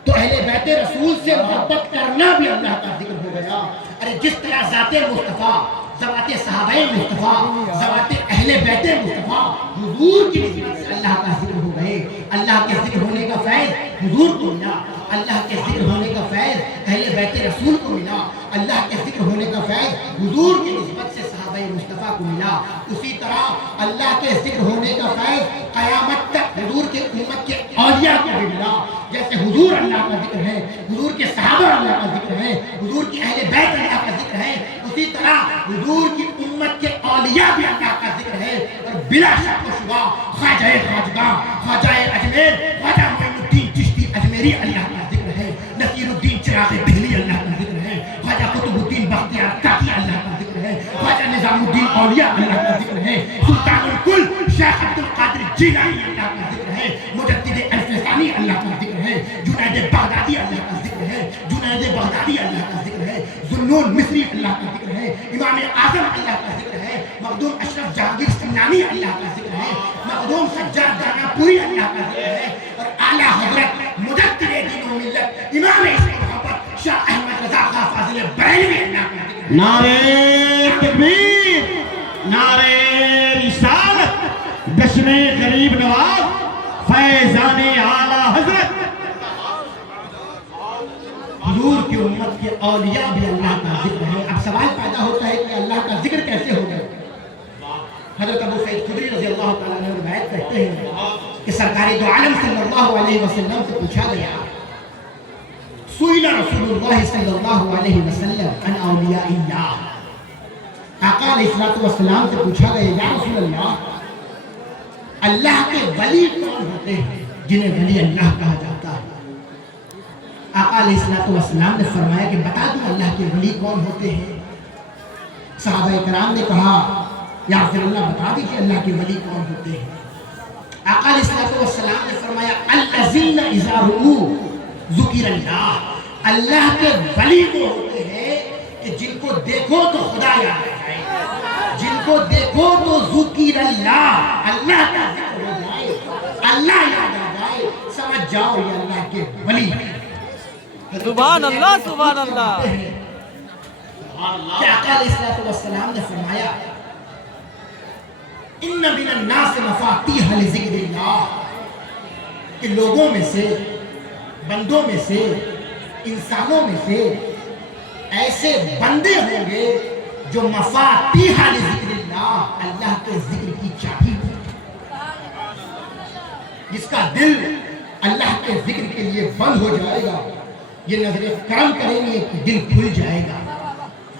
تو اہل بیت رسول سے محبت کرنا بھی اللہ کا ذکر ہو گیا۔ ارے جس طرح ذات مصطفیٰ، ذوات صحابہ مصطفیٰ، ذوات اہل بیت مصطفیٰ حضور کی نسبت سے اللہ کا ذکر ہو گئے، اللہ کے ذکر ہونے کا فیض حضور کو ملا، اللہ کے ذکر ہونے کا فیض اہل بیت رسول کو ملا، اللہ کے ذکر ہونے کا فیض حضور کی نسبت سے صحابہ مصطفیٰ کو ملا۔ اسی طرح اللہ کے ذکر ہونے کا فیض قیامت تک حضور کے امت کے اولیاء کو بھی ملا۔ جیسے حضور اللہ کا ذکر ہے، حضور کے صحابہ اللہ کا ذکر ہے، حضور کی اہل بیت اللہ کا ذکر ہے، اسی طرح حضور کی امت کے اولیاء بھی اللہ کا ذکر ہے۔ اور بلا شک و شبہ خواجہ خواجگاں، خواجہ اجمیر، خواجہ معین الدین چشتی اجمیری اللہ کا ذکر ہے، نصیر الدین چراغ دہلی اللہ کا ذکر ہے، خواجہ قطب الدین بختیار کاکی اللہ کا ذکر ہے، خواجہ نظام الدین اولیاء اللہ کا ذکر ہے، سلطان الکل شیخ عبد القادر جیلانی اللہ کا ذکر ہے، مجدد الفسانی اللہ کا ذکر ہے، جنید بغدادی اللہ کا ذکر ہے، جنید بغدادی اللہ کا ذکر ہے، ذوالنون مصری اللہ کا ذکر ہے، امام اعظم اللہ کا ذکر ہے، مخدوم اشرف جہانگیر سمنانی اللہ کا ذکر ہے، مخدوم سجاد دانا پوری اللہ کا ذکر ہے، اور اعلیٰ حضرت مجدد دین و ملت امام عشق و محبت شاہ احمد رضا خان فاضل بریلوی اللہ کا ذکر ہے۔ نعرے تکبیر، نعرے رسالت، جشن غریب نواز، فیضان اعلیٰ حضرت۔ حضور کی امت کے اولیاء بھی اللہ کا ذکر ہے۔ اب سوال پیدا ہوتا ہے کہ اللہ کا ذکر کیسے ہو گیا؟ حضرت ابو سعید خدری رضی اللہ تعالیٰ عنہ روایت کرتے ہیں کہ سرکار دو عالم صلی اللہ علیہ وسلم سے پوچھا گیا، سئل رسول اللہ صلی اللہ علیہ وسلم عن اولیاء اللہ، آقا علیہ السلام سے پوچھا گیا یا رسول اللہ، اللہ کے ولی کون ہوتے ہیں جنہیں ولی اللہ کہا جاتا ہے؟ آقا علیہ السلام نے فرمایا کہ بتا دوں اللہ کے ولی کون ہوتے ہیں؟ صحابہ کرام نے کہا یا رسول اللہ بتا دیجیے اللہ کے ولی کون ہوتے ہیں؟ آقا علیہ السلام نے فرمایا الذین اذا رؤوا ذکر اللہ، اللہ کے ولی وہ ہوتے ہیں کہ جن کو دیکھو تو خدا یاد آ جائے، جن کو دیکھو تو ذکر اللہ، اللہ کا ذکر ہو جائے، اللہ یاد آ جائے، سمجھ جاؤ یہ اللہ کے ولی ہیں۔ سبحان اللہ سبحان اللہ۔ کہ آقا علیہ السلام نے فرمایا ان من الناس مفاتیح لذکر اللہ، کہ لوگوں میں سے، بندوں میں سے، انسانوں میں سے ایسے بندے ہوں گے جو مفاتیح لذکر اللہ، اللہ کے ذکر کی چابی ہوں، جس کا دل اللہ کے ذکر کے لیے بند ہو جائے گا، یہ نظر کرم کریں گے کہ دل کھل جائے گا۔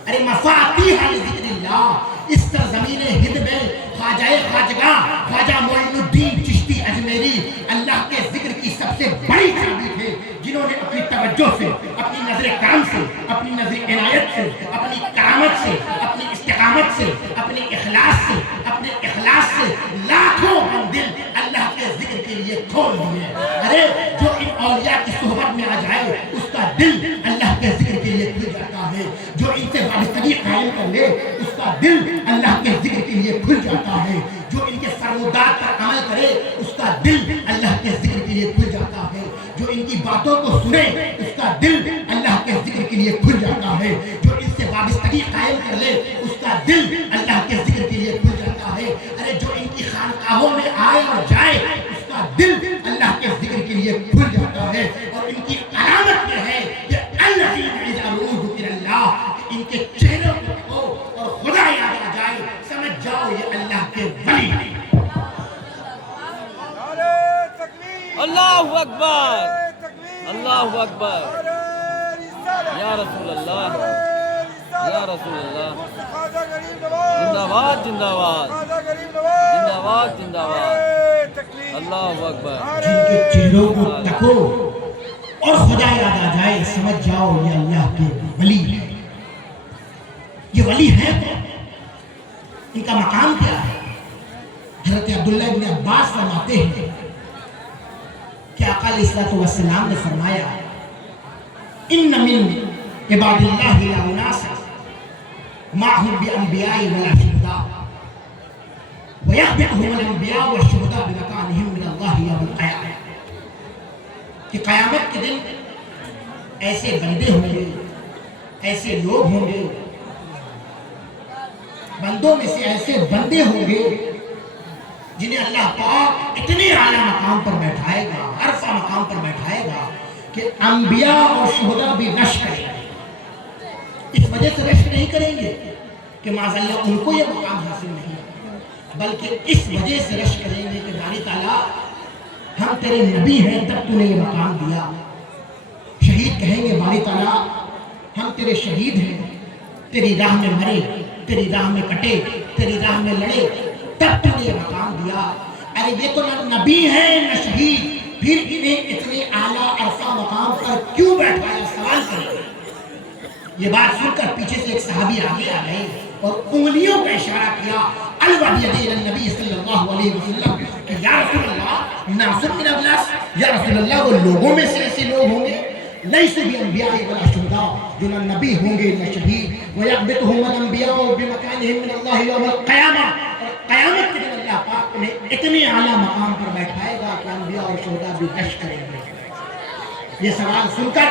ارے مفاتیح لذکر اللہ، اس سرزمین ہند میں خواجہ خواجگاہ خواجہ معین الدین چشتی اجمیری اللہ کے ذکر کی سب سے بڑی چابی تھے، جنہوں نے اپنی توجہ سے، اپنی نظر کرم سے، اپنی نظر عنایت سے، اپنی کرامت سے، اپنی استقامت سے، اپنے اخلاص سے لاکھوں مندل اللہ کے ذکر کے لیے کھول دیے۔ ارے جو ان اولیاء کی صحبت میں آ جائے اس کا دل اللہ کے ذکر کے لیے کھل جاتا ہے، جو ان سے وابستگی قائم کر لے اس کا دل اللہ کے ذکر کے لیے کھل جاتا ہے، جو ان کے فرمودات پر عمل کرے اس کا دل اللہ کے ذکر کے لیے کھل جاتا ہے، جو ان کی باتوں کو سنے اس کا دل اللہ کے ذکر کے لیے کھل جاتا ہے، جو ان سے وابستگی قائم کر لے اس کا دل اللہ کے ذکر کے لیے کھل جاتا ہے۔ ارے جو ان کی خانقاہوں میں آئے اور جائے اس کا دل اللہ کے ذکر کے لیے کھل جاتا ہے، اور ان کی علامت یہ ہے کہ الذین اذا رؤوا ذکر اللہ، ان کے چہروں کو دیکھو اور خدا یاد آ جائے، سمجھ جاؤ یہ اللہ کے ولی ہیں۔ اللہ اکبر اللہ اکبر، یا رسول اللہ یا رسول اللہ، زندہ باد زندہ باد زندہ باد زندہ باد، اللہ اکبر۔ جن کے چہروں کو تکو اور خدا یاد آ جائے، سمجھ جاؤ یہ اللہ کے ولی ہیں۔ یہ ولی ہیں کون؟ ان کا مقام کیا ہے؟ حضرت عبداللہ بن عباس فرماتے ہیں کہ آقا علیہ السلام نے فرمایا ان من عباد اللہ لاناس معهم بانبیاء ولا شہداء ویخبئهم الانبیاء والشہداء بمکانهم من اللہ یوم القیامہ، کہ قیامت کے دن ایسے بندے ہوں گے، ایسے لوگ ہوں گے، بندوں میں سے ایسے بندے ہوں گے جنہیں اللہ پاک اتنے اعلیٰ مقام پر بیٹھائے گا، عرفہ مقام پر بیٹھائے گا کہ انبیاء اور شہداء بھی رش کریں گے۔ اس وجہ سے رش نہیں کریں گے کہ معاذ اللہ ان کو یہ مقام حاصل نہیں، بلکہ اس وجہ سے رش کریں گے کہ باری تعالیٰ ہم تیرے نبی ہیں تب تو نے یہ مقام دیا۔ شہید کہیں گے باری تعالیٰ ہم تیرے شہید ہیں، تیری راہ میں مرے، تیری راہ میں کٹے، تیری راہ میں لڑے، تب تو نے یہ مقام دیا۔ ارے یہ تو نہ نبی ہیں نہ شہید، پھر انہیں اتنے اعلیٰ عرفہ مقام پر کیوں بیٹھایا؟ سوال کریں۔ یہ بات سن کر پیچھے سے ایک صحابی آگے آ گئے اور انگلیوں کا اشارہ کیا الوبیدین النبی صلی اللہ علیہ وسلم کہ یا رسول اللہ ناصر من ابلاس، یا رسول اللہ وہ لوگوں میں سے ایسے لوگ ہوں گے لیسوا بانبیاء ولا شہداء، جو نہ نبی ہوں گے نہ شہید، ویغبطہم الانبیاء بمکانہم من اللہ یوم القیامہ، اور قیامت کے دن اللہ پاک انہیں اتنے اعلیٰ مقام پر بیٹھائے گا کہ انبیاء اور شہداء بھی رش کریں گے۔ یہ سوال سن کر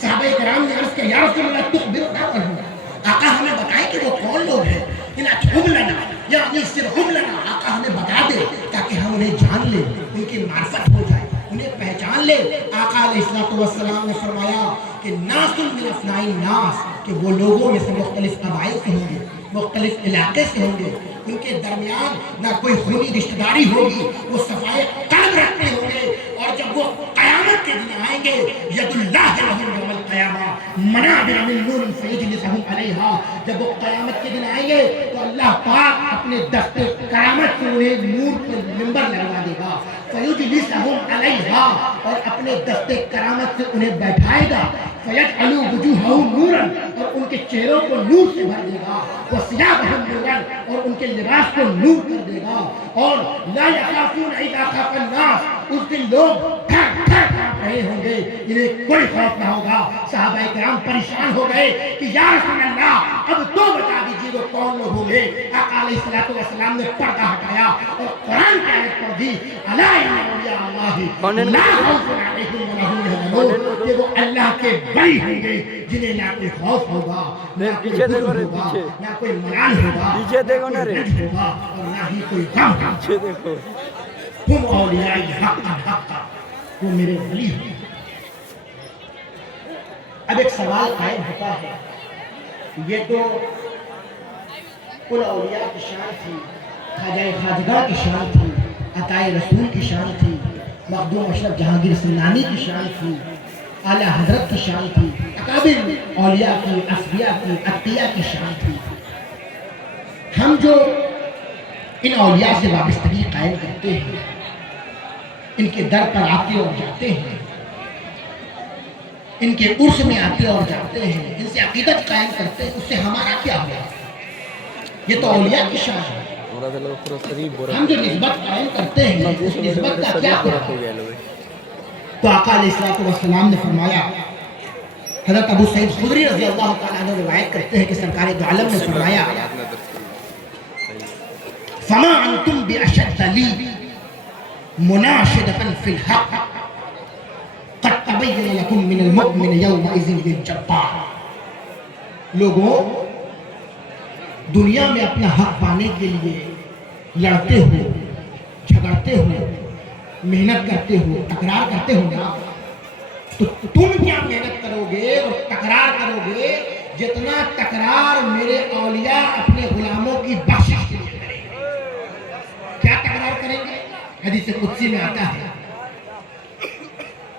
صحابہ کرام نے عرض کیا یا رسول اللہ تخبرنا عنہم، آقا ہمیں بتائیں کہ وہ کون لوگ ہیں، انعتہم لنا یعنی سرہم لنا، آقا ہمیں بتا دے تاکہ ہم انہیں جان لیں، ان کی معرفت ہو جائے، انہیں پہچان لے۔ آقا علیہ السلام نے فرمایا کہ ناس من افناء الناس، کہ وہ لوگوں میں سے مختلف قبائل سے ہوں گے، مختلف علاقے سے ہوں گے، ان کے درمیان نہ کوئی خونی رشتہ داری ہوگی، وہ صفائے قلب رکھتے ہوں گے، اور جب وہ قیامت کے دن آئیں گے ید اللہ لہم یوم القیامہ منابر من نور فیجلسہم علیہا، جب وہ قیامت کے دن آئیں گے تو اللہ پاک اپنے دست کرامت سے انہیں نور پر منبر لگوا دے گا، فیجلسہم علیہا، اور اپنے دست کرامت سے انہیں بیٹھائے گا، فیجعلوا وجوہہم نورا، اور ان کے چہروں کو نور سے بھر دے گا، وثیابہم نورا، اور ان کے لباس کو نور کر دے گا، اور لا یخافون اذا خاف الناس، اس دن لوگ تھر تھر کانپ رہے ہوں گے، انہیں کوئی خوف نہ ہوگا۔ صحابہ کرام پریشان ہو گئے کہ یا رسول اللہ اب تو بتا دیجیے وہ کون لوگ ہوں گے۔ آقا علیہ الصلوۃ والسلام نے پردہ ہٹایا اور قرآن کی آیت پڑھ دی، الا ان اولیاء اللہ لا خوف علیہم ولا هم يحزنون، کہ وہ اللہ کے ولی ہوں گے جنہیں نہ کوئی خوف ہوگا، نہ کوئی حزن ہوگا، نہ کوئی ملال ہوگا، نہ کوئی رنج ہوگا، اور نہ ہی کوئی غم ہوگا۔ ہم اولیاء الحق الحق، وہ میرے ولی ہیں۔ اب ایک سوال قائم ہوتا ہے، یہ تو ان اولیاء کی شان تھی، خواجہ خواجگاہ کی شان تھی، عطائے رسول کی شان تھی، مخدوم اشرف جہانگیر سمنانی کی شان تھی، اعلیٰ حضرت کی شان تھی، اکابر اولیاء کی، اصفیاء کی، اتقیاء کی شان تھی۔ ہم جو ان اولیاء سے وابستگی قائم کرتے ہیں، ان کے در پر آتے اور جاتے ہیں، ان کے عرس میں آتے اور جاتے ہیں، ان سے عقیدت قائم کرتے ہیں، اس سے ہمارا کیا ہوا؟ یہ تو اولیاء کی شان ہے۔ ہم جو نسبت قائم کرتے ہیں اس نسبت کا کیا ہوا؟ تو آقا علیہ الصلوۃ والسلام نے فرمایا، حضرت ابو سعید خدری رضی اللہ تعالیٰ عنہ روایت کرتے ہیں کہ سرکار دو عالم نے فرمایا، فما انتم باشد لی مناشدۃ فی الحق قد تبین لکم من المؤمن یومئذ بالجبار۔ لوگوں، دنیا میں اپنا حق پانے کے لیے لڑتے ہوئے، جھگڑتے ہوئے، محنت کرتے ہوئے، تکرار کرتے ہو نا، تو تم کیا محنت کرو گے اور تکرار کرو گے جتنا تکرار میرے اولیاء اپنے غلاموں کی بخشش کے لیے کریں گے۔ کیا تکرار کریں گے؟ حدیث قدسی میں آتا ہے،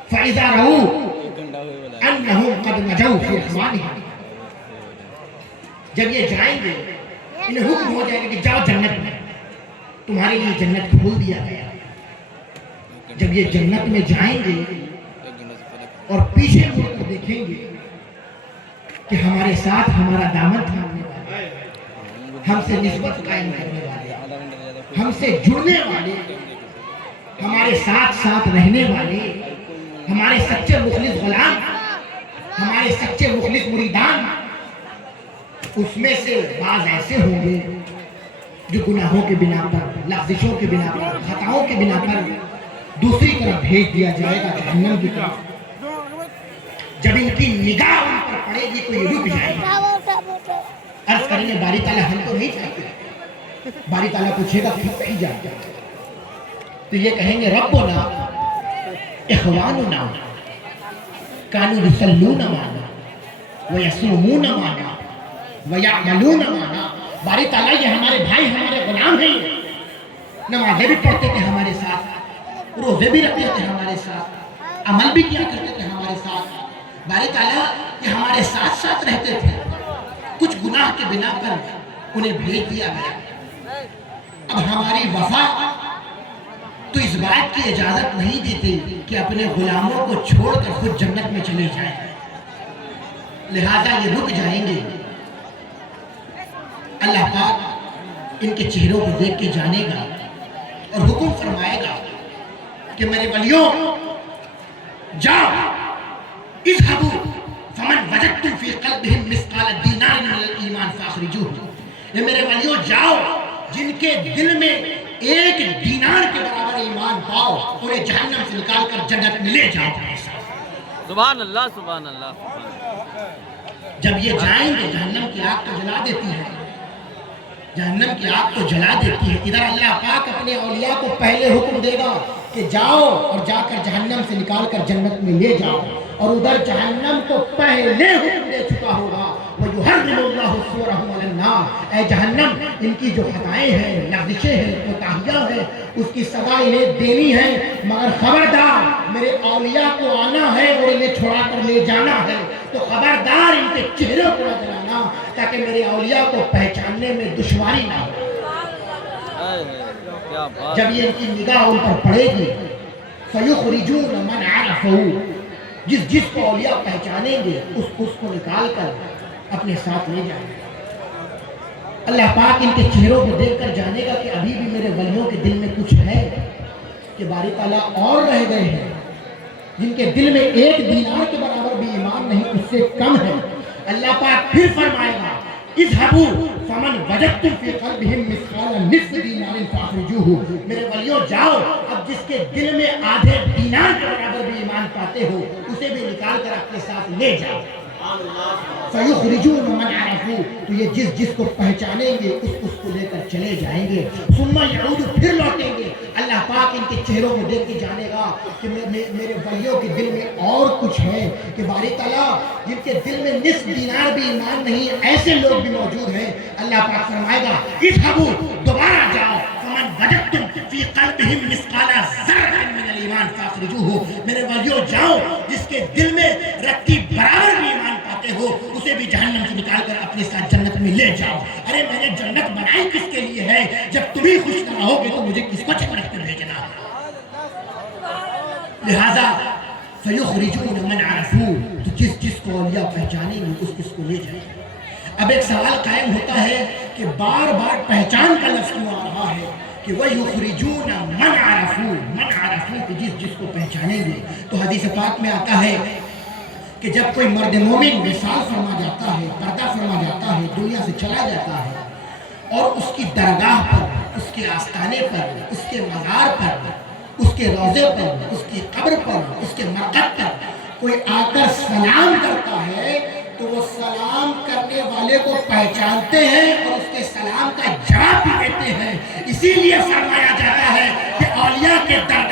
فَإِذَا رَأَوْا أَنَّهُمْ قَدْ نَجَوْا فِي إِخْوَانِهِمْ، جب یہ جائیں گے انہیں حکم ہو جائے گا کہ جاؤ جنت میں، تمہارے لیے جنت کھول دیا گیا۔ جب یہ جنت میں جائیں گے اور پیچھے مڑ کر دیکھیں گے کہ ہمارے ساتھ ہمارا دامن تھامنے والے، ہم سے نسبت قائم کرنے والے، ہم سے جڑنے والے، ہمارے ساتھ ساتھ رہنے والے، ہمارے سچے مخلص غلام، ہمارے سچے مخلص مریدان، اس میں سے بعض ایسے ہوں گے جو گناہوں کے بنا پر، لغزشوں کے بنا پر، خطاؤں کے بنا پر دوسری طرف بھیج دیا جائے گا، جہنم کی طرف۔ جب ان کی نگاہ ان پر پڑے گی تو یہ رک جائے گا۔ عرض کریں گے باری تعالیٰ ہم تو نہیں چاہتے، باری تعالیٰ پوچھے گا پھر کہیں جاتے، تو یہ کہیں گے ربنا اخواننا کانوا یصلون معنا ویصومون معنا ویعملون معنا۔ باری تعالیٰ یہ ہمارے بھائی، ہمارے غلام ہیں، نمازیں بھی پڑھتے تھے ہمارے ساتھ، روزے بھی رکھتے تھے ہمارے ساتھ، عمل بھی کیا کرتے تھے ہمارے ساتھ۔ باری تعالیٰ یہ ہمارے ساتھ ساتھ رہتے تھے، کچھ گناہ کے بنا پر انہیں بھیج دیا گیا۔ اب ہماری وفا تو اس بات کی اجازت نہیں دیتی کہ اپنے غلاموں کو چھوڑ کر خود جنت میں چلے جائیں، لہذا یہ رک جائیں گے۔ اللہ پاک ان کے چہروں کو دیکھ کے جانے گا اور حکم فرمائے گا کہ میرے ولیوں جاؤ، اذهبوا فمن وجدتم في قلبهم مثقال دینار من الایمان فاخرجوه۔ یہ میرے ولیوں جاؤ، جن کے دل میں ایک دینار کے برابر ایمان پاؤ، انہیں جہنم سے نکال کر جنت میں لے جاؤ۔ سبحان اللہ سبحان اللہ۔ جب یہ جائیں گے جہنم کی آگ تو جلا دیتی ہے، جہنم کی آگ تو جلا دیتی ہے، ادھر اللہ پاک اپنے اولیاء کو پہلے حکم دے گا کہ جاؤ اور جا کر جہنم سے نکال کر جنت میں لے جاؤ، اور ادھر جہنم کو پہلے حکم دے چکا ہوگا وَيُحَرِّمُ اللَّهُ صُورَهُمْ عَلَى النَّارِ، اے جہنم ان کی جو خطائیں ہیں، لغزشیں ہیں، کوتاہیاں ہیں، اس کی سزا انہیں دینی ہے، مگر خبردار میرے اولیاء کو آنا ہے اور انہیں چھوڑا کر لے جانا ہے، تو خبردار ان کے چہروں کو نہ جلانا تاکہ میرے اولیاء کو پہچاننے میں دشواری نہ ہو۔ کیا بات، جب یہ ان کی نگاہ ان پر پڑے گی فَيُخْرِجُونَ مَنْ عَرَفَهُ، جس کو اولیاء پہچانیں گے اس کو نکال کر اپنے ساتھ لے جائیں گے۔ اللہ پاک ان کے چہروں کو دیکھ کر جانے گا کہ ابھی بھی میرے ولیوں کے دل میں کچھ ہے، کہ باری تعالیٰ اور رہ گئے ہیں جن کے دل میں ایک دینار کے برابر بھی ایمان نہیں، اس سے کم ہے۔ اللہ پاک پھر فرمائے گا اذهبوا فمن وجدتم في قلبهم مثقال نصف دینار فاخرجوه، میرے ولیوں جاؤ، اب جس کے دل میں آدھے دینار کے برابر بھی ایمان پاتے ہو اسے بھی نکال کر اپنے ساتھ لے جاؤ۔ فَيُخْرِجُونَ مَنْ عَرَفُوا، تو یہ جس کو پہچانیں گے اس کو لے کر چلے جائیں گے۔ ثُمَّ يَعُودُ، پھر لوٹیں گے۔ اللہ پاک ان کے چہروں کو دیکھ کے جانے گا کہ میرے ولیوں کے دل میں اور کچھ ہے، کہ باری تعالیٰ جن کے دل میں نصف دینار بھی ایمان نہیں، ایسے لوگ بھی موجود ہیں۔ اللہ پاک فرمائے گا اذهبوا، دوبارہ جاؤ، فَمَنْ وَجَدتُمْ فِي قَلْبِهِمْ مِثْقَالَ ذَرَّةٍ مِّنَ الْإِيمَانِ فَاخْرِجُوهُ، میرے ولیوں جاؤ، جس کے دل میں رتی برابر بھی ایمان پاتے ہو اسے بھی جہنم سے نکال کر اپنے ساتھ جنت میں لے جاؤ۔ ارے میں نے جنت بنائی کس کے لیے ہے؟ جب تم ہی خوش نہ رہو گے تو مجھے کس کو چھپڑ کر بھیجنا؟ لہذا فَيُخْرِجُونَ مَنْ عَرَفُوا، تو جس کو اولیاء پہچانیں گے اس کو لے جائیں گے۔ اب ایک سوال قائم ہوتا ہے کہ بار بار پہچان کا لفظ کیوں آ رہا ہے کہ وَيُخْرِجُونَ مَنْ عَرَفُوا، کہ جس کو پہچانیں گے۔ تو حدیث پاک میں آتا ہے کہ جب کوئی مرد مومن وصال فرما جاتا ہے، پردہ فرما جاتا ہے، دنیا سے چلا جاتا ہے، اور اس کی درگاہ پر، اس کے آستانے پر، اس کے مزار پر، اس کے روضے پر، اس کی قبر پر، اس کے مرقد پر کوئی آ کر سلام کرتا ہے تو وہ سلام کرنے والے کو پہچانتے ہیں اور اس کے سلام کا جواب بھی دیتے ہیں۔ اسی لیے فرمایا جاتا ہے کہ اولیاء کے درگاہ